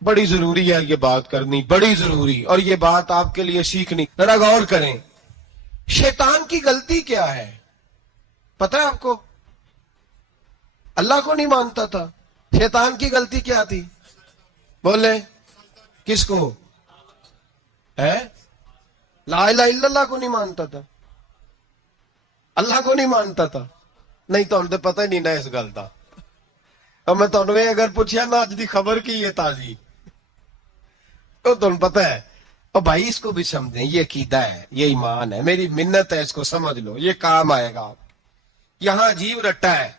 بڑی ضروری ہے یہ بات کرنی، بڑی ضروری، اور یہ بات آپ کے لیے سیکھنی، ذرا غور کریں۔ شیطان کی غلطی کیا ہے پتہ ہے آپ کو؟ اللہ کو نہیں مانتا تھا۔ شیطان کی غلطی کیا تھی؟ بولے کس کو ہے؟ لا الہ الا اللہ کو نہیں مانتا تھا، اللہ کو نہیں مانتا تھا۔ نہیں تو ہم پتہ ہی نہیں نہ اس گل کا۔ اور میں تمہیں اگر پوچھا نا اج دی خبر کی یہ تازی تو تمہیں پتہ ہے۔ اور بھائی اس کو بھی سمجھیں، یہ عقیدہ ہے، یہ ایمان ہے، میری منت ہے، اس کو سمجھ لو، یہ کام آئے گا۔ یہاں عجیب رٹا ہے،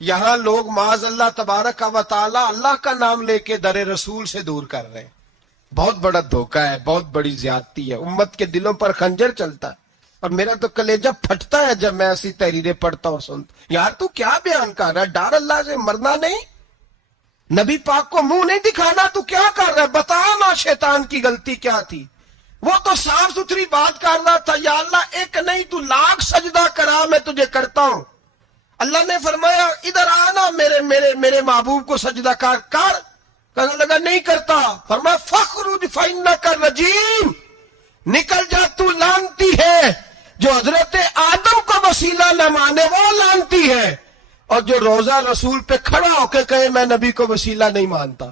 یہاں لوگ معاذ اللہ تبارک و تعالی اللہ کا نام لے کے در رسول سے دور کر رہے ہیں۔ بہت بڑا دھوکہ ہے، بہت بڑی زیادتی ہے، امت کے دلوں پر خنجر چلتا ہے۔ اور میرا تو کلیجہ پھٹتا ہے جب میں ایسی تحریریں پڑھتا اور سنتا۔ یار تو کیا بیان کر رہا ہے؟ ڈر اللہ سے مرنا نہیں، نبی پاک کو منہ نہیں دکھانا، تو کیا کر رہا ہے؟ بتا نا شیطان کی غلطی کیا تھی؟ وہ تو صاف ستھری بات کر رہا تھا، یا اللہ ایک نہیں تو لاکھ سجدہ کرا میں تجھے کرتا ہوں۔ اللہ نے فرمایا ادھر آنا، میرے محبوب کو سجدہ کر۔ کہنے لگا نہیں کرتا، فرمایا فخرج فإنک رجیم، نکل جا تو لعنتی ہے۔ جو حضرت آدم کو وسیلہ نہ مانے وہ لعنتی ہے، اور جو روزہ رسول پہ کھڑا ہو کے کہے میں نبی کو وسیلہ نہیں مانتا،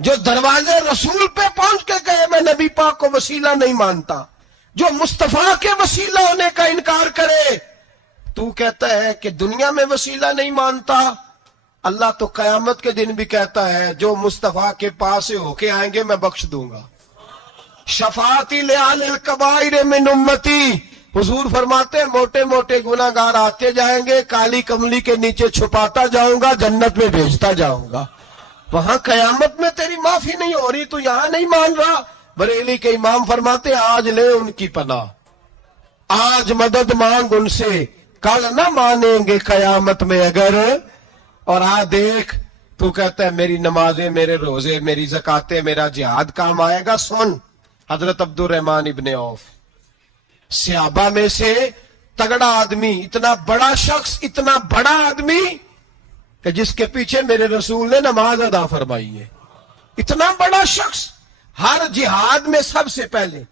جو دروازے رسول پہ پہنچ کے کہے میں نبی پاک کو وسیلہ نہیں مانتا، جو مصطفیٰ کے وسیلہ ہونے کا انکار کرے، تو کہتا ہے کہ دنیا میں وسیلہ نہیں مانتا۔ اللہ تو قیامت کے دن بھی کہتا ہے جو مصطفیٰ کے پاس سے ہو کے آئیں گے میں بخش دوں گا۔ شفاعتی لآل الکبائر من امتی، حضور فرماتے ہیں موٹے موٹے گناہ گار آتے جائیں گے، کالی کملی کے نیچے چھپاتا جاؤں گا، جنت میں بھیجتا جاؤں گا۔ وہاں قیامت میں تیری معافی نہیں ہو رہی، تو یہاں نہیں مان رہا۔ بریلی کے امام فرماتے ہیں آج لے ان کی پناہ، آج مدد مانگ ان سے، کل نہ مانیں گے قیامت میں اگر۔ اور دیکھ تو کہتا ہے میری نمازیں، میرے روزے، میری زکاتیں، میرا جہاد کام آئے گا۔ سن، حضرت عبد الرحمن ابن عوف صحابہ میں سے تگڑا آدمی، اتنا بڑا شخص، اتنا بڑا آدمی کہ جس کے پیچھے میرے رسول نے نماز ادا فرمائی ہے، اتنا بڑا شخص، ہر جہاد میں سب سے پہلے،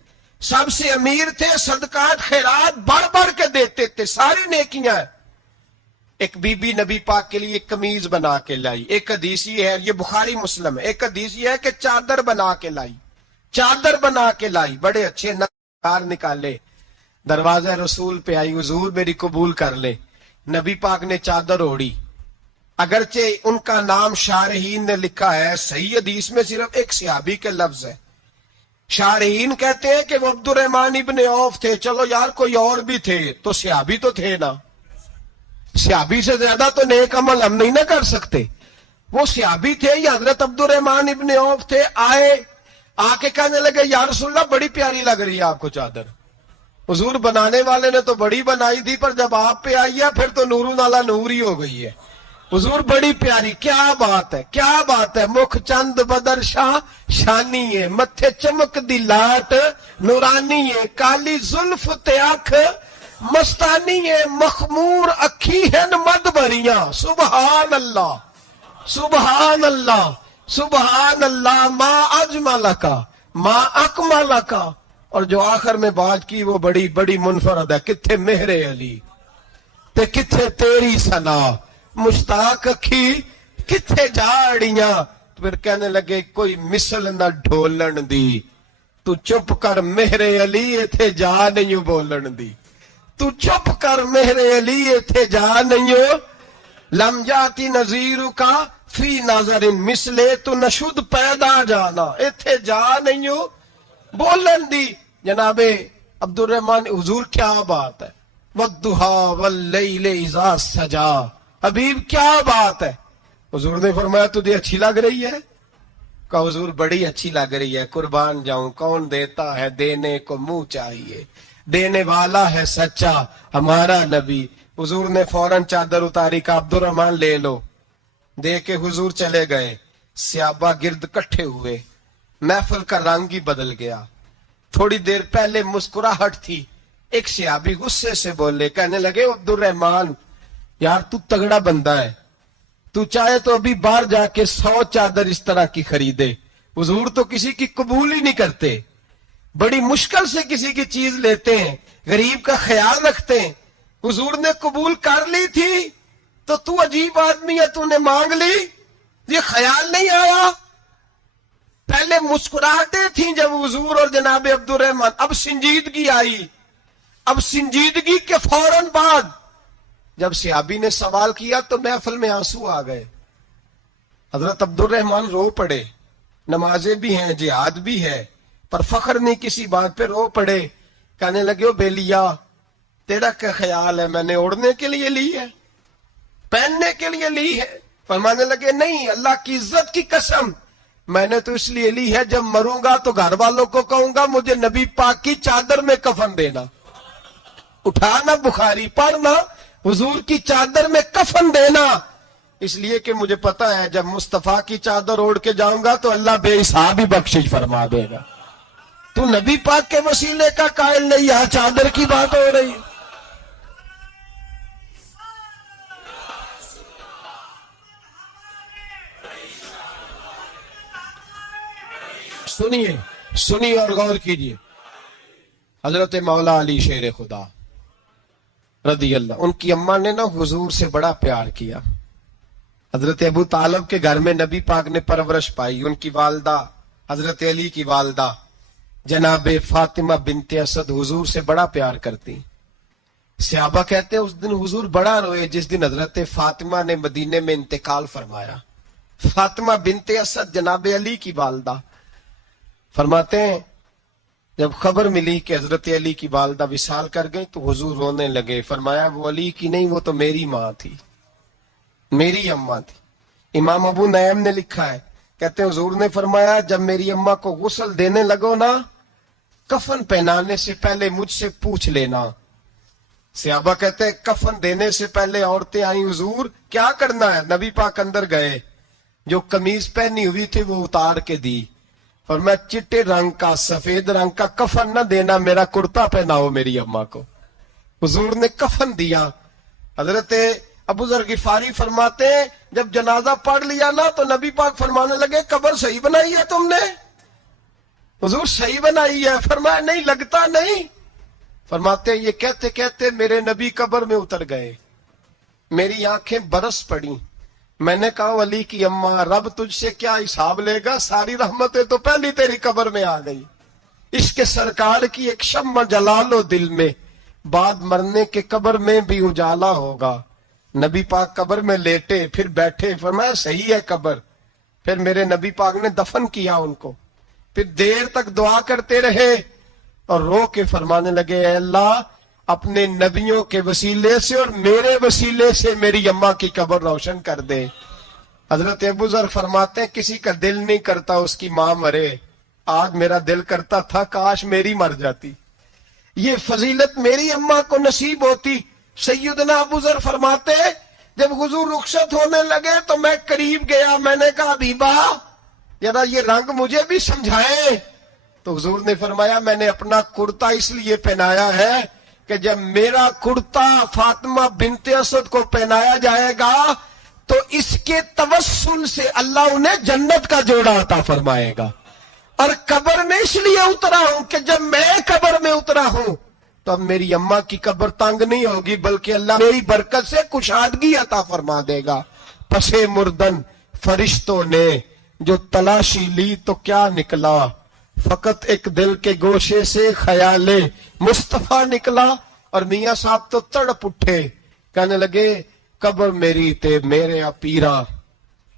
سب سے امیر تھے، صدقات خیرات بڑھ بڑھ کے دیتے تھے، ساری نیکیاں۔ ایک بی بی نبی پاک کے لیے ایک قمیض بنا کے لائی، ایک حدیث یہ ہے، یہ بخاری مسلم ہے، ایک حدیث یہ ہے کہ چادر بنا کے لائی، چادر بنا کے لائی، بڑے اچھے نقار نکالے، دروازہ رسول پہ آئی، حضور میری قبول کر لے۔ نبی پاک نے چادر اوڑی، اگرچہ ان کا نام شارحین نے لکھا ہے، صحیح حدیث میں صرف ایک صحابی کے لفظ ہے۔ شارحین کہتے ہیں کہ وہ عبد الرحمن ابن عوف تھے، چلو یار کوئی اور بھی تھے تو صحابی تو تھے نا، صحابی سے زیادہ تو نیک عمل ہم نہیں نہ کر سکتے۔ وہ صحابی تھے، یہ حضرت عبد الرحمن ابن عوف تھے، آئے، آ کے کہنے لگے یا رسول اللہ بڑی پیاری لگ رہی ہے آپ کو چادر۔ حضور بنانے والے نے تو بڑی بنائی تھی، پر جب آپ پہ آئی ہے پھر تو نور نالا نور ہی ہو گئی ہے۔ حضور بڑی پیاری، کیا بات ہے، کیا بات ہے، مکھ چند بدر شاہ شانی ہے، متھے چمک دی لاٹ نورانی ہے، کالی زلف تے اکھ مستانی ہے، مخمور اکھی ہن مد بھریاں۔ سبحان اللہ، سبحان اللہ، سبحان اللہ، ما اجمل کا، ما اکمل کا۔ اور جو آخر میں بات کی وہ بڑی بڑی منفرد ہے، کتھے مہر علی تے کتھے تیری ثنا، مشتاق اکھی کتھے جاڑیاں۔ پھر کہنے لگے کوئی مثل نہ ڈھولن دی، تو چپ کر مہر علی ایتھے جا نہیں بولن دی، تو چپ کر مہر علی ایتھے جا نہیں ہو۔ لم جاتی نظیر کا فی نظر مثلے، تو نشد پیدا جانا، ایتھے جا نہیں ہو بولن دی۔ جناب عبد الرحمن، حضور کیا بات ہے، والضحیٰ واللیل اذا سجا، حبیب کیا بات ہے۔ حضور نے فرمایا تجھے اچھی لگ رہی ہے؟ کہا حضور بڑی اچھی لگ رہی ہے، قربان جاؤں، کون دیتا ہے دینے کو منہ چاہیے، دینے والا ہے سچا ہمارا نبی۔ حضور نے فوراً چادر اتاری، کا عبد الرحمن لے لو، دے کے حضور چلے گئے۔ صحابہ گرد کٹھے ہوئے، محفل کا رنگ ہی بدل گیا۔ تھوڑی دیر پہلے مسکراہٹ تھی، ایک صحابی غصے سے بولے، کہنے لگے عبد الرحمن یار تو تگڑا بندہ ہے، تو چاہے تو ابھی باہر جا کے 100 چادر اس طرح کی خریدے، حضور تو کسی کی قبول ہی نہیں کرتے، بڑی مشکل سے کسی کی چیز لیتے ہیں، غریب کا خیال رکھتے ہیں۔ حضور نے قبول کر لی تھی تو عجیب آدمی ہے، تو نے مانگ لی، یہ خیال نہیں آیا؟ پہلے مسکراہٹیں تھیں جب حضور اور جناب عبد الرحمن، اب سنجیدگی آئی۔ اب سنجیدگی کے فوراً بعد جب صحابی نے سوال کیا تو محفل میں آنسو آ گئے، حضرت عبد الرحمن رو پڑے، نمازیں بھی ہیں، جہاد بھی ہے، پر فخر نہیں کسی بات پہ، رو پڑے، کہنے لگے او بیلیا تیرا کیا خیال ہے، میں نے اوڑھنے کے لیے لی ہے، پہننے کے لیے لی ہے؟ فرمانے لگے نہیں، اللہ کی عزت کی قسم، میں نے تو اس لیے لی ہے جب مروں گا تو گھر والوں کو کہوں گا مجھے نبی پاک کی چادر میں کفن دینا، اٹھانا بخاری پڑھنا، حضور کی چادر میں کفن دینا، اس لیے کہ مجھے پتا ہے جب مصطفیٰ کی چادر اوڑھ کے جاؤں گا تو اللہ بے حساب ہی بخشش فرما دے گا۔ تو نبی پاک کے وسیلے کا قائل نہیں، یہاں چادر کی بات ہو رہی ہے۔ سنیے اور غور کیجئے، حضرت مولا علی شیر خدا رضی اللہ، ان کی اماں نے نا حضور سے بڑا پیار کیا۔ حضرت ابو طالب کے گھر میں نبی پاک نے پرورش پائی، ان کی والدہ حضرت علی کی والدہ جناب فاطمہ بنت اسد حضور سے بڑا پیار کرتی۔ صحابہ کہتے ہیں اس دن حضور بڑا روئے جس دن حضرت فاطمہ نے مدینے میں انتقال فرمایا۔ فاطمہ بنت اسد جناب علی کی والدہ فرماتے ہیں جب خبر ملی کہ حضرت علی کی والدہ وصال کر گئی تو حضور رونے لگے، فرمایا وہ علی کی نہیں، وہ تو میری ماں تھی، میری اماں تھی۔ امام ابو نعیم نے لکھا ہے، کہتے ہیں حضور نے فرمایا جب میری اماں کو غسل دینے لگو نا، کفن پہنانے سے پہلے مجھ سے پوچھ لینا۔ صحابہ کہتے ہیں کفن دینے سے پہلے عورتیں آئیں، حضور کیا کرنا ہے؟ نبی پاک اندر گئے، جو قمیض پہنی ہوئی تھی وہ اتار کے دی، فرمایا چٹے رنگ کا سفید رنگ کا کفن نہ دینا، میرا کرتا پہناؤ میری اماں کو۔ حضور نے کفن دیا۔ حضرت ابو ذر غفاری فرماتے ہیں جب جنازہ پڑھ لیا نا تو نبی پاک فرمانے لگے قبر صحیح بنائی ہے تم نے؟ حضور صحیح بنائی ہے؟ فرمایا نہیں لگتا نہیں۔ فرماتے ہیں یہ کہتے کہتے میرے نبی قبر میں اتر گئے، میری آنکھیں برس پڑی، میں نے کہا علی کی اماں رب تجھ سے کیا حساب لے گا، ساری رحمتیں تو پہلی تیری قبر میں آ گئی۔ عشق سرکار کی ایک شمع جلا لو دل میں، بعد مرنے کے قبر میں بھی اجالا ہوگا۔ نبی پاک قبر میں لیٹے پھر بیٹھے، فرمایا صحیح ہے قبر۔ پھر میرے نبی پاک نے دفن کیا ان کو، پھر دیر تک دعا کرتے رہے اور رو کے فرمانے لگے اے اللہ اپنے نبیوں کے وسیلے سے اور میرے وسیلے سے میری اماں کی قبر روشن کر دے۔ حضرت ابو ذر فرماتے ہیں کسی کا دل نہیں کرتا اس کی ماں مرے، آج میرا دل کرتا تھا کاش میری مر جاتی، یہ فضیلت میری اماں کو نصیب ہوتی۔ سیدنا ابو ذر فرماتے ہیں جب حضور رخصت ہونے لگے تو میں قریب گیا، میں نے کہا حبیبہ ذرا یہ رنگ مجھے بھی سمجھائیں۔ تو حضور نے فرمایا میں نے اپنا کرتا اس لیے پہنایا ہے کہ جب میرا کرتا فاطمہ بنت اسد کو پہنایا جائے گا تو اس کے توسل سے اللہ انہیں جنت کا جوڑا عطا فرمائے گا۔ اور قبر میں اس لیے اترا ہوں کہ جب میں قبر میں اترا ہوں تو اب میری اماں کی قبر تنگ نہیں ہوگی بلکہ اللہ میری برکت سے کشادگی عطا فرما دے گا۔ پسے مردن فرشتوں نے جو تلاشی لی تو کیا نکلا، فقط ایک دل کے گوشے سے خیال مصطفیٰ نکلا۔ اور میاں صاحب تو تڑپ اٹھے، کہنے لگے قبر میری تے میرے پیرا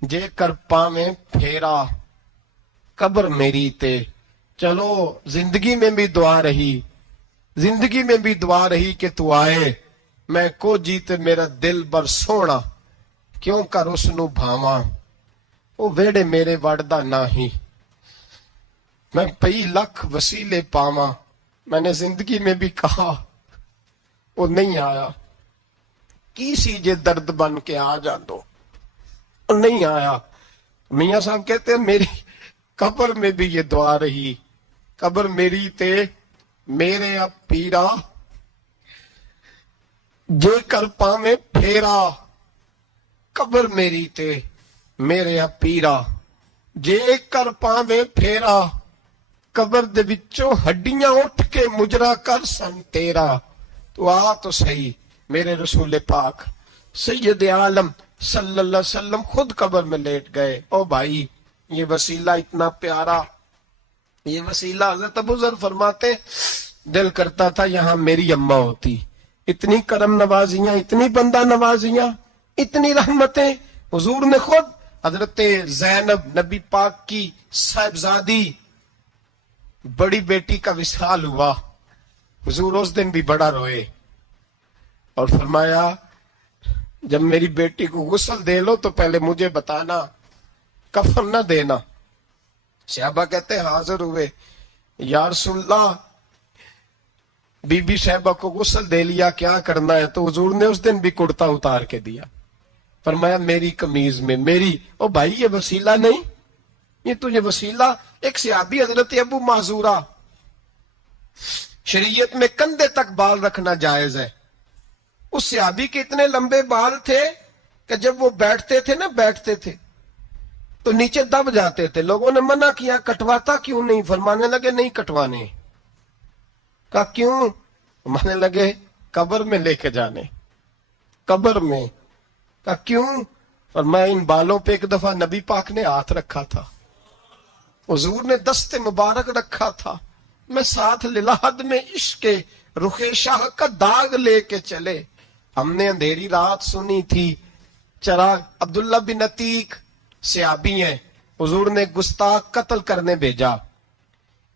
جے کر پاویں پھیرا، قبر میری تے۔ چلو زندگی میں بھی دعا رہی، زندگی میں بھی دعا رہی کہ تو آئے، میں کو جیتے میرا دل بر سونا، کیوں کر اس نو بھاواں وہ ویڑے میرے وڑدا نہیں، میں پئی لکھ وسیلے پاواں۔ میں نے زندگی میں بھی کہا وہ نہیں آیا، کی سی جے درد بن کے آ جا دو، وہ نہیں آیا۔ میاں صاحب کہتے ہیں میری قبر میں بھی یہ دعا رہی، قبر میری تے میرے اب پیرا جے کر پاویں پھیرا، قبر میری تے میرے پیرا جے کر پاوے پھیرا قبر دے وچوں ہڈیاں اٹھ کے مجرا کر سن تیرا تو آ تو صحیح میرے رسول پاک سید عالم صلی اللہ علیہ وسلم خود قبر میں لیٹ گئے. او بھائی یہ وسیلہ اتنا پیارا, یہ وسیلہ حضرت ابو ذر فرماتے دل کرتا تھا یہاں میری اماں ہوتی. اتنی کرم نوازیاں, اتنی بندہ نوازیاں, اتنی رحمتیں. حضور نے خود حضرت زینب نبی پاک کی صاحبزادی بڑی بیٹی کا وصال ہوا, حضور اس دن بھی بڑا روئے اور فرمایا جب میری بیٹی کو غسل دے لو تو پہلے مجھے بتانا, کفن نہ دینا. صحابہ کہتے ہیں حاضر ہوئے, یا رسول اللہ بی بی صاحبہ کو غسل دے لیا, کیا کرنا ہے؟ تو حضور نے اس دن بھی کرتا اتار کے دیا, فرمایا میری قمیض میں میری. او بھائی یہ وسیلہ نہیں, یہ تجھے وسیلہ. ایک صحابی حضرت ابو معذورہ, شریعت میں کندھے تک بال رکھنا جائز ہے. اس صحابی کے اتنے لمبے بال تھے کہ جب وہ بیٹھتے تھے تو نیچے دب جاتے تھے. لوگوں نے منع کیا کٹواتا کیوں نہیں؟ فرمانے لگے نہیں کٹوانے. کہا کیوں؟ فرمانے لگے قبر میں لے کے جانے, قبر میں. کہا کیوں؟ فرمایا ان بالوں پہ ایک دفعہ نبی پاک نے ہاتھ رکھا تھا, حضور نے دست مبارک رکھا تھا, میں ساتھ للحد میں عشق رخ شاہ کا داغ لے کے چلے. ہم نے اندھیری رات سنی تھی چراغ. عبداللہ بن عتیق صحابی ہیں, حضور نے گستاخ قتل کرنے بھیجا,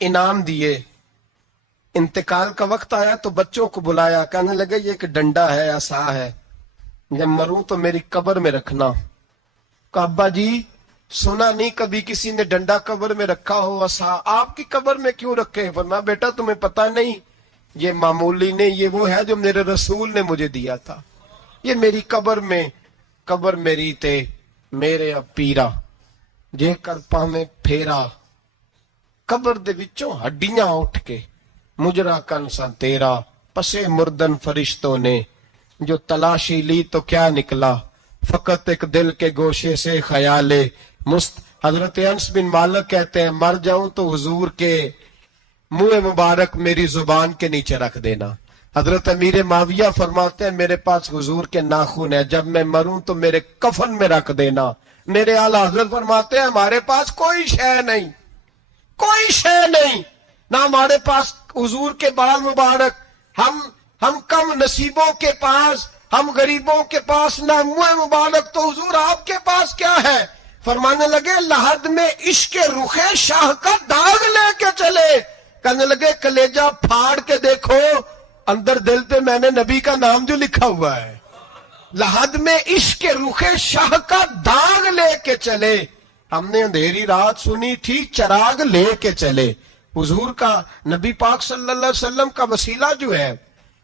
انعام دیے. انتقال کا وقت آیا تو بچوں کو بلایا, کہنے لگے یہ ایک ڈنڈا ہے, عصا ہے, جب مروں تو میری قبر میں رکھنا. کہا ابا جی سنا نہیں کبھی کسی نے ڈنڈا قبر میں رکھا ہو, عصا آپ کی قبر میں کیوں رکھے؟ فرمایا بیٹا تمہیں پتہ نہیں, یہ معمولی نہیں, یہ وہ ہے جو میرے رسول نے مجھے دیا تھا. یہ میری قبر میں, قبر میری تے میرے پیرا جے کر پاویں پھیرا قبر دے وچوں ہڈیاں اٹھ کے مجرا کن سن تیرا. پسے مردن فرشتوں نے جو تلاشی لی تو کیا نکلا, فقط ایک دل کے گوشے سے خیال مست. حضرت انس بن مالک کہتے ہیں مر جاؤں تو حضور کے منہ مبارک میری زبان کے نیچے رکھ دینا. حضرت امیر معاویہ فرماتے ہیں میرے پاس حضور کے ناخن ہے, جب میں مروں تو میرے کفن میں رکھ دینا. میرے اعلیٰ حضرت فرماتے ہیں ہمارے پاس کوئی شے نہیں, کوئی شے نہیں, نہ ہمارے پاس حضور کے بال مبارک. ہم کم نصیبوں کے پاس, ہم غریبوں کے پاس نہ منہ مبارک, تو حضور آپ کے پاس کیا ہے؟ فرمانے لگے لحد میں عشق رخ شاہ کا داغ لے کے چلے. کہنے لگے کلیجہ پھاڑ کے دیکھو اندر دل پہ میں نے نبی کا نام جو لکھا ہوا ہے. لحد میں عشق رخ شاہ کا داغ لے کے چلے. ہم نے اندھیری رات سنی تھی چراغ لے کے چلے. حضور کا, نبی پاک صلی اللہ علیہ وسلم کا وسیلہ جو ہے,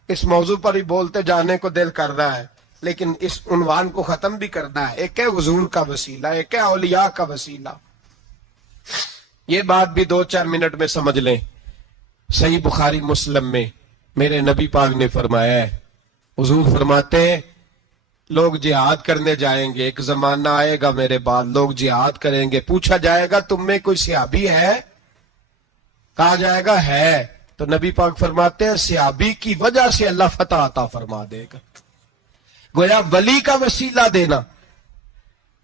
اس موضوع پر ہی بولتے جانے کو دل کر رہا ہے, لیکن اس عنوان کو ختم بھی کرنا ہے. ایک ہے حضور کا وسیلہ, ایک ہے اولیاء کا وسیلہ. یہ بات بھی 2-4 منٹ میں سمجھ لیں. صحیح بخاری مسلم میں میرے نبی پاک نے فرمایا ہے, حضور فرماتے ہیں لوگ جہاد کرنے جائیں گے, ایک زمانہ آئے گا میرے بعد لوگ جہاد کریں گے, پوچھا جائے گا تم میں کوئی صحابی ہے؟ کہا جائے گا ہے, تو نبی پاک فرماتے ہیں صحابی کی وجہ سے اللہ فتح عطا فرما دے گا. گویا ولی کا وسیلہ دینا.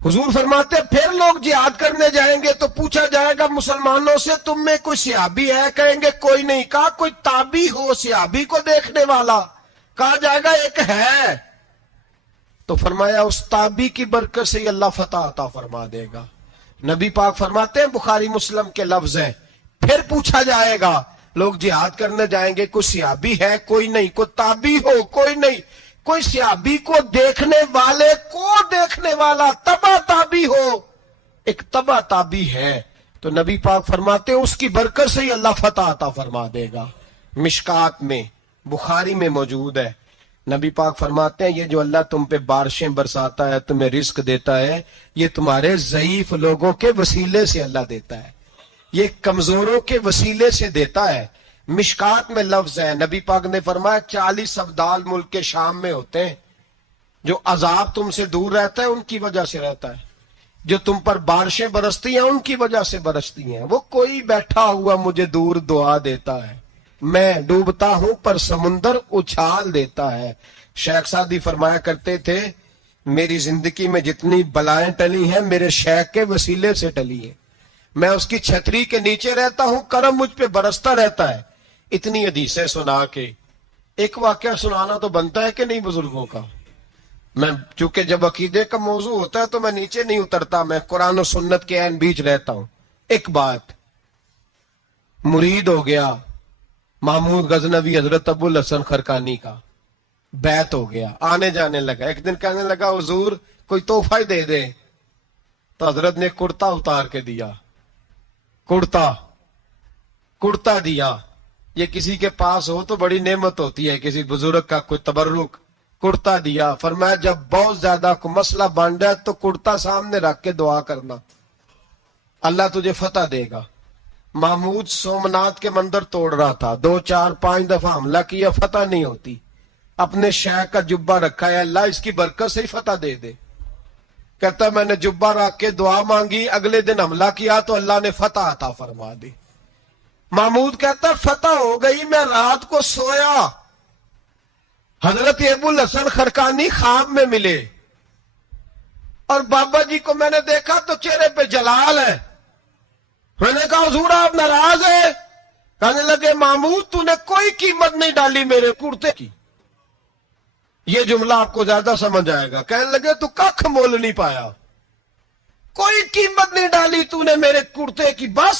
حضور فرماتے ہیں پھر لوگ جہاد کرنے جائیں گے تو پوچھا جائے گا مسلمانوں سے تم میں کوئی صحابی ہے؟ کہیں گے کوئی نہیں. کہا کوئی تابعی ہو صحابی کو دیکھنے والا؟ کہا جائے گا ایک ہے. تو فرمایا اس تابعی کی برکت سے اللہ فتح عطا فرما دے گا. نبی پاک فرماتے ہیں بخاری مسلم کے لفظ ہیں, پھر پوچھا جائے گا لوگ جہاد کرنے جائیں گے کوئی صحابی ہے؟ کوئی نہیں. کوئی تابعی ہو؟ کوئی نہیں. کوئی صحابی کو دیکھنے والے کو دیکھنے والا تبع تابعی ہو؟ ایک تبع تابعی ہے. تو نبی پاک فرماتے ہیں اس کی برکت سے ہی اللہ فتح عطا فرما دے گا. مشکات میں, بخاری میں موجود ہے. نبی پاک فرماتے ہیں یہ جو اللہ تم پہ بارشیں برساتا ہے, تمہیں رزق دیتا ہے, یہ تمہارے ضعیف لوگوں کے وسیلے سے اللہ دیتا ہے, یہ کمزوروں کے وسیلے سے دیتا ہے. مشکات میں لفظ ہے, نبی پاک نے فرمایا 40 ابدال ملک کے شام میں ہوتے ہیں, جو عذاب تم سے دور رہتا ہے ان کی وجہ سے رہتا ہے، جو تم پر بارشیں برستی ہیں ان کی وجہ سے برستی ہیں۔ وہ کوئی بیٹھا ہوا مجھے دور دعا دیتا ہے، میں ڈوبتا ہوں پر سمندر اچھال دیتا ہے۔ شیخ سعدی فرمایا کرتے تھے میری زندگی میں جتنی بلائیں ٹلی ہیں میرے شیخ کے وسیلے سے ٹلی ہیں، میں اس کی چھتری کے نیچے رہتا ہوں، کرم مجھ پہ برستا رہتا ہے۔ اتنی حدیثیں سنا کے ایک واقعہ سنانا تو بنتا ہے کہ نہیں بزرگوں کا؟ میں چونکہ جب عقیدے کا موضوع ہوتا ہے تو میں نیچے نہیں اترتا، میں قرآن و سنت کے عین بیچ رہتا ہوں۔ ایک بات، مرید ہو گیا محمود غزنوی حضرت ابو الحسن خرقانی کا، بیعت ہو گیا، آنے جانے لگا۔ ایک دن کہنے لگا حضور کوئی تحفہ ہی دے دے، تو حضرت نے کرتا اتار کے دیا، کرتا دیا۔ یہ کسی کے پاس ہو تو بڑی نعمت ہوتی ہے، کسی بزرگ کا کوئی تبرک، کرتا دیا۔ فرمایا جب بہت زیادہ کو مسئلہ بن جائے تو کرتا سامنے رکھ کے دعا کرنا، اللہ تجھے فتح دے گا۔ محمود سومنات کے مندر توڑ رہا تھا، 2 4 5 دفعہ حملہ کیا، فتح نہیں ہوتی۔ اپنے شیخ کا جبہ رکھا ہے، اللہ اس کی برکت سے ہی فتح دے دے۔ کہتا میں نے جبہ رکھ کے دعا مانگی، اگلے دن حملہ کیا تو اللہ نے فتح عطا فرما دی۔ محمود کہتا فتح ہو گئی، میں رات کو سویا، حضرت ابو الحسن خرقانی خواب میں ملے، اور بابا جی کو میں نے دیکھا تو چہرے پہ جلال ہے۔ میں نے کہا حضور آپ ناراض ہیں؟ کہنے لگے محمود تو نے کوئی قیمت نہیں ڈالی میرے کرتے کی۔ یہ جملہ آپ کو زیادہ سمجھ آئے گا۔ کہنے لگے تو ککھ مول نہیں پایا، کوئی قیمت نہیں ڈالی تو نے میرے کرتے کی، بس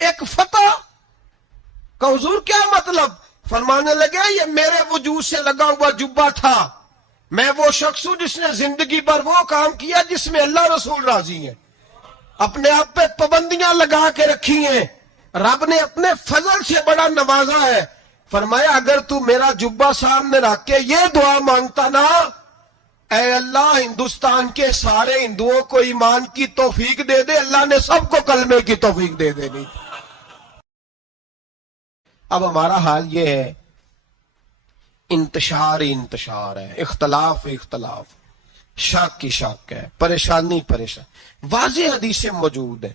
ایک فتح۔ کہ حضور کیا مطلب؟ فرمانے لگے یہ میرے وجود سے لگا ہوا جبہ تھا، میں وہ شخص ہوں جس نے زندگی بھر وہ کام کیا جس میں اللہ رسول راضی ہے، اپنے آپ پہ پابندیاں لگا کے رکھی ہیں، رب نے اپنے فضل سے بڑا نوازا ہے۔ فرمایا اگر تو میرا جبہ سامنے رکھ کے یہ دعا مانگتا نا، اے اللہ ہندوستان کے سارے ہندوؤں کو ایمان کی توفیق دے دے، اللہ نے سب کو کلمے کی توفیق دے دینی۔ اب ہمارا حال یہ ہے، انتشار ہی انتشار ہے، اختلاف شک کی شک ہے، پریشانی واضح حدیثیں موجود ہیں۔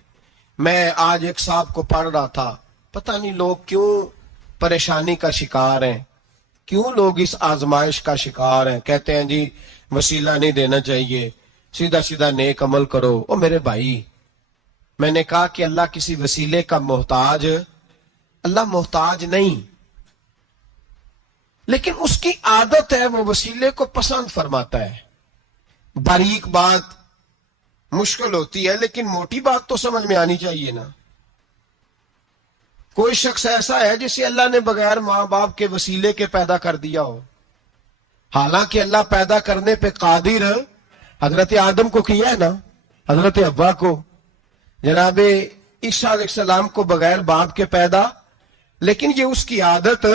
میں آج ایک صاحب کو پڑھ رہا تھا، پتہ نہیں لوگ کیوں پریشانی کا شکار ہیں، کیوں لوگ اس آزمائش کا شکار ہیں۔ کہتے ہیں جی وسیلہ نہیں دینا چاہیے، سیدھا نیک عمل کرو۔ او میرے بھائی، میں نے کہا کہ اللہ کسی وسیلے کا محتاج، اللہ محتاج نہیں، لیکن اس کی عادت ہے وہ وسیلے کو پسند فرماتا ہے۔ باریک بات مشکل ہوتی ہے لیکن موٹی بات تو سمجھ میں آنی چاہیے نا۔ کوئی شخص ایسا ہے جسے اللہ نے بغیر ماں باپ کے وسیلے کے پیدا کر دیا ہو، حالانکہ اللہ پیدا کرنے پہ قادر، حضرت آدم کو کیا ہے نا، حضرت حوا کو، جناب عیسیٰ علیہ السلام کو بغیر باپ کے پیدا، لیکن یہ اس کی عادت،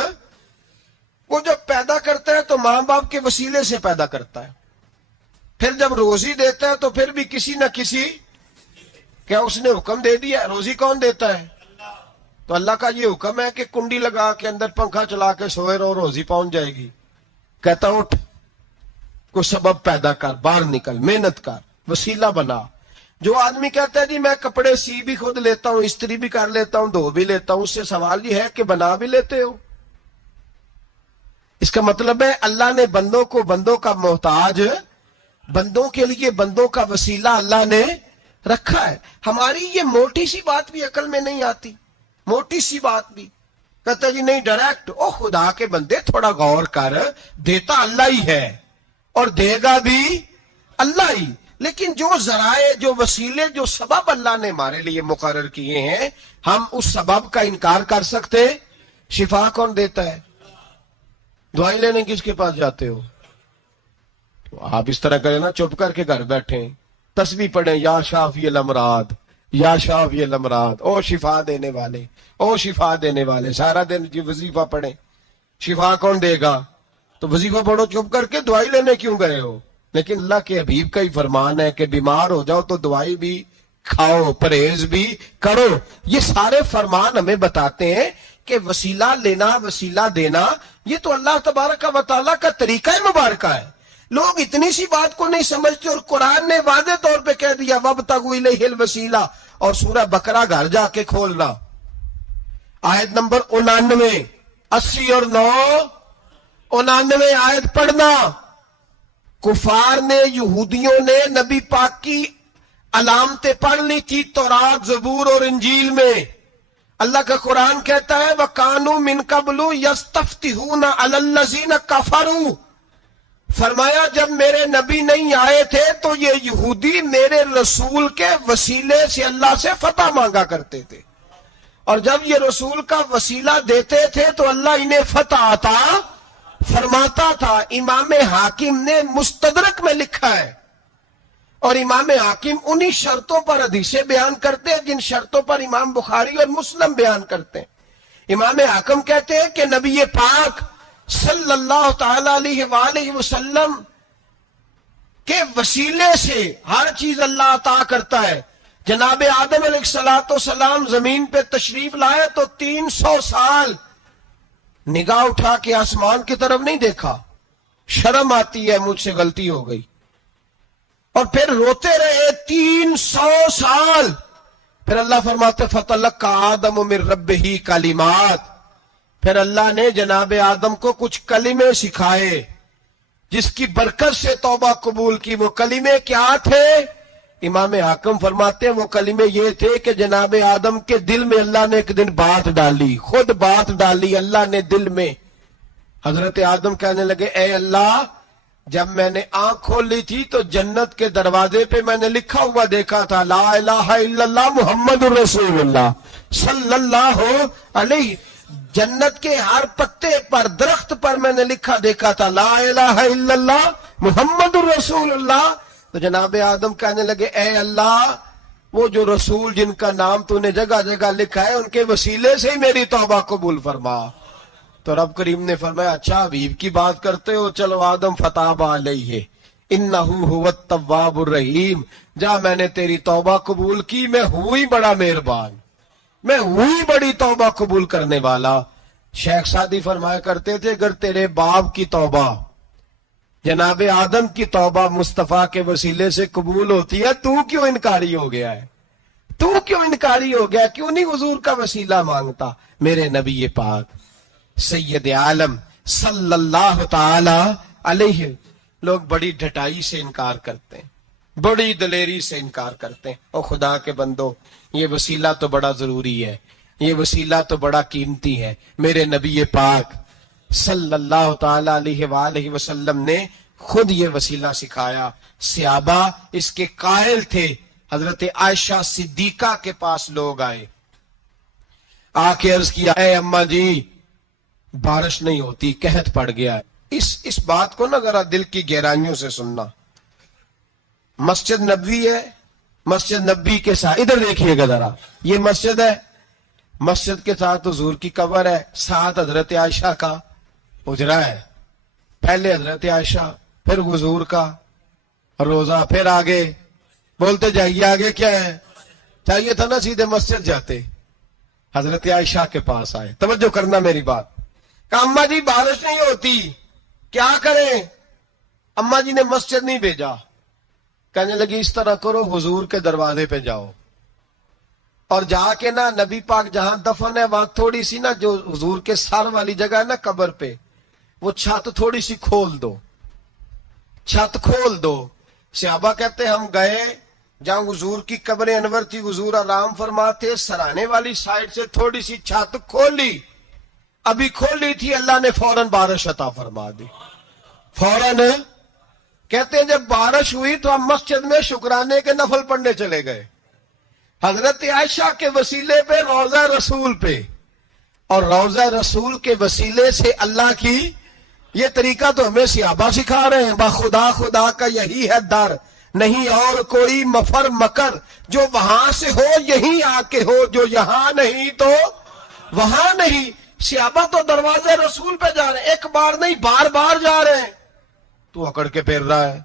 وہ جب پیدا کرتا ہے تو ماں باپ کے وسیلے سے پیدا کرتا ہے، پھر جب روزی دیتا ہے تو پھر بھی کسی نہ کسی، کیا اس نے حکم دے دیا؟ روزی کون دیتا ہے؟ تو اللہ کا یہ حکم ہے کہ کنڈی لگا کے اندر پنکھا چلا کے سوئے رہو، روزی پہنچ جائے گی۔ کہتا اٹھ، کوئی سبب پیدا کر، باہر نکل، محنت کر، وسیلہ بنا۔ جو آدمی کہتا ہے جی میں کپڑے سی بھی خود لیتا ہوں، استری بھی کر لیتا ہوں، دھو بھی لیتا ہوں، اس سے سوال یہ ہے کہ بنا بھی لیتے ہو؟ اس کا مطلب ہے اللہ نے بندوں کو بندوں کا محتاج، بندوں کے لیے بندوں کا وسیلہ اللہ نے رکھا ہے۔ ہماری یہ موٹی سی بات بھی عقل میں نہیں آتی، موٹی سی بات بھی کہتا جی نہیں ڈائریکٹ۔ او خدا کے بندے تھوڑا غور کر، دیتا اللہ ہی ہے اور دے گا بھی اللہ ہی، لیکن جو ذرائع، جو وسیلے، جو سبب اللہ نے ہمارے لیے مقرر کیے ہیں، ہم اس سبب کا انکار کر سکتے؟ شفا کون دیتا ہے؟ دعائی لینے کس کے پاس جاتے ہو؟ تو آپ اس طرح کریں نا، چپ کر کے گھر بیٹھیں، تسبیح پڑھیں، یا شافی الامراض، یا شافی الامراض، او شفا دینے والے، او شفا دینے والے، سارا دن جی وظیفہ پڑھیں۔ شفا کون دے گا؟ تو وظیفہ پڑھو چپ کر کے، دعائی لینے کیوں گئے ہو؟ لیکن اللہ کے حبیب کا ہی فرمان ہے کہ بیمار ہو جاؤ تو دعائی بھی کھاؤ، پرہیز بھی کرو۔ یہ سارے فرمان ہمیں بتاتے ہیں کہ وسیلہ لینا، وسیلہ دینا، یہ تو اللہ تبارک و تعالیٰ کا طریقہ مبارکہ ہے۔ لوگ اتنی سی بات کو نہیں سمجھتے، اور قرآن نے واضح طور پہ کہہ دیا وَابْتَغُوا إِلَيْهِ الْوَسِيلَہ، اور سورہ بقرہ گھر جا کے کھولنا، آیت نمبر 99، 80 اور 99 آیت پڑھنا۔ کفار نے، یہودیوں نے نبی پاک کی علامتیں پڑھ لی تھی تورات، زبور اور انجیل میں۔ اللہ کا قرآن کہتا ہے وَكَانُوا مِن قَبْلُ يَسْتَفْتِحُونَ عَلَى الَّذِينَ كَفَرُوا، فرمایا جب میرے نبی نہیں آئے تھے تو یہ یہودی میرے رسول کے وسیلے سے اللہ سے فتح مانگا کرتے تھے، اور جب یہ رسول کا وسیلہ دیتے تھے تو اللہ انہیں فتح عطا فرماتا تھا۔ امام حاکم نے مستدرک میں لکھا ہے، اور امام حاکم انہی شرطوں پر حدیثیں بیان کرتے ہیں جن شرطوں پر امام بخاری اور مسلم بیان کرتے ہیں۔ امام حاکم کہتے ہیں کہ نبی پاک صلی اللہ تعالی علیہ وآلہ وسلم کے وسیلے سے ہر چیز اللہ عطا کرتا ہے۔ جناب آدم علیہ السلام زمین پہ تشریف لائے تو 300 سال نگاہ اٹھا کے آسمان کی طرف نہیں دیکھا، شرم آتی ہے مجھ سے غلطی ہو گئی، اور پھر روتے رہے 300 سال۔ پھر اللہ فرماتے فَتَلَقَّىٰ آدَمُ مِن رَبِّهِ کلمات، پھر اللہ نے جناب آدم کو کچھ کلمے سکھائے جس کی برکت سے توبہ قبول کی۔ وہ کلمے کیا تھے؟ امام حاکم فرماتے ہیں وہ کلمے یہ تھے کہ جناب آدم کے دل میں اللہ نے ایک دن بات ڈالی، خود بات ڈالی اللہ نے دل میں۔ حضرت آدم کہنے لگے اے اللہ، جب میں نے آنکھ کھول لی تھی تو جنت کے دروازے پہ میں نے لکھا ہوا دیکھا تھا لا الہ الا اللہ محمد الرسول اللہ صلی اللہ علیہ، جنت کے ہر پتے پر، درخت پر میں نے لکھا دیکھا تھا لا الہ الا اللہ محمد الرسول اللہ۔ تو جناب آدم کہنے لگے اے اللہ، وہ جو رسول جن کا نام تو نے جگہ جگہ لکھا ہے ان کے وسیلے سے ہی میری توبہ قبول فرما۔ تو رب کریم نے فرمایا اچھا حبیب کی بات کرتے ہو، چلو آدم فتاب علیہ انہ هو التواب الرحیم، جا میں نے تیری توبہ قبول کی، میں ہوئی بڑا مہربان، میں ہوئی بڑی توبہ قبول کرنے والا۔ شیخ سعدی فرمایا کرتے تھے اگر تیرے باپ کی توبہ، جناب آدم کی توبہ مصطفیٰ کے وسیلے سے قبول ہوتی ہے، تو کیوں انکاری ہو گیا ہے؟ تو کیوں انکاری ہو گیا؟ کیوں نہیں حضور کا وسیلہ مانگتا؟ میرے نبی پاک سید عالم صلی اللہ تعالی علیہ، لوگ بڑی ڈھٹائی سے انکار کرتے ہیں، بڑی دلیری سے انکار کرتے ہیں۔ اور خدا کے بندو، یہ وسیلہ تو بڑا ضروری ہے، یہ وسیلہ تو بڑا قیمتی ہے۔ میرے نبی پاک صلی اللہ تعالی علیہ وآلہ وسلم نے خود یہ وسیلہ سکھایا۔ صحابہ اس کے قائل تھے۔ حضرت عائشہ صدیقہ کے پاس لوگ آئے، آ کے عرض کیا اے اماں جی بارش نہیں ہوتی، قحط پڑ گیا ہے۔ اس بات کو نا ذرا دل کی گہرائیوں سے سننا۔ مسجد نبوی ہے، مسجد نبی کے ساتھ ادھر دیکھیے گا ذرا، یہ مسجد ہے، مسجد کے ساتھ حضور کی قبر ہے، ساتھ حضرت عائشہ کا حجرہ ہے، پہلے حضرت عائشہ پھر حضور کا روزہ، پھر آگے بولتے جائیے آگے کیا ہے؟ چاہیے تھا نا سیدھے مسجد جاتے، حضرت عائشہ کے پاس آئے۔ توجہ کرنا میری بات، کہ اماں جی بارش نہیں ہوتی کیا کریں؟ اماں جی نے مسجد نہیں بھیجا، کہنے لگی اس طرح کرو حضور کے دروازے پہ جاؤ، اور جا کے نا نبی پاک جہاں دفن ہے وہاں تھوڑی سی نا جو حضور کے سر والی جگہ ہے نا قبر پہ، وہ چھت تھوڑی سی کھول دو، چھت کھول دو۔ صحابہ کہتے ہم گئے جہاں حضور کی قبر انور تھی، حضور آرام فرماتے، سرانے والی سائڈ سے تھوڑی سی چھت کھولی، ابھی کھولی تھی اللہ نے فوراً بارش عطا فرما دی، فوراً۔ کہتے ہیں جب بارش ہوئی تو ہم مسجد میں شکرانے کے نفل پڑھنے چلے گئے، حضرت عائشہ کے وسیلے پہ، روضہ رسول پہ، اور روضہ رسول کے وسیلے سے اللہ کی یہ طریقہ تو ہمیں صحابہ سکھا رہے ہیں۔ بخدا خدا کا یہی ہے در، نہیں اور کوئی مفر مکر، جو وہاں سے ہو یہیں آ کے ہو، جو یہاں نہیں تو وہاں نہیں۔ صحابہ تو دروازے رسول پہ جا رہے ہیں، ایک بار نہیں بار بار جا رہے ہیں، تو اکڑ کے پھیر رہا ہے۔